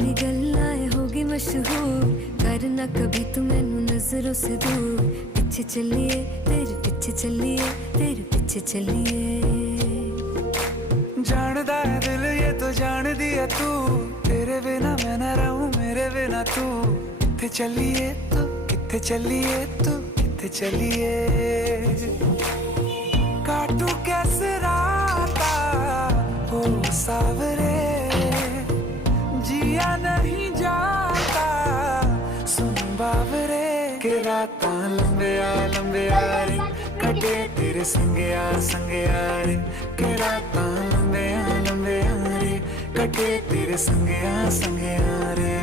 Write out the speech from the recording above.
तेरी गल्लाएं होगी मशहूर, करना कभी तू मैनू नजरों से दूर। पीछे चलिए तेरे पीछे चलिए, तेरे पीछे चलिए। जानदा है दिल ये तो जान दिया तू, तेरे बिना मैं ना रहूं मेरे बिना तू। किथे चलिए तू, किथे चलिए तू, किथे चलिए। काटू कैसे राता हो सावरे, जिया नहीं जाता सुन बावरे। के रातां लंबे आ रे, कटे तेरे संगया संगया रे। के रातां लंबे आ रे, कटे तेरे संगया संगया रे।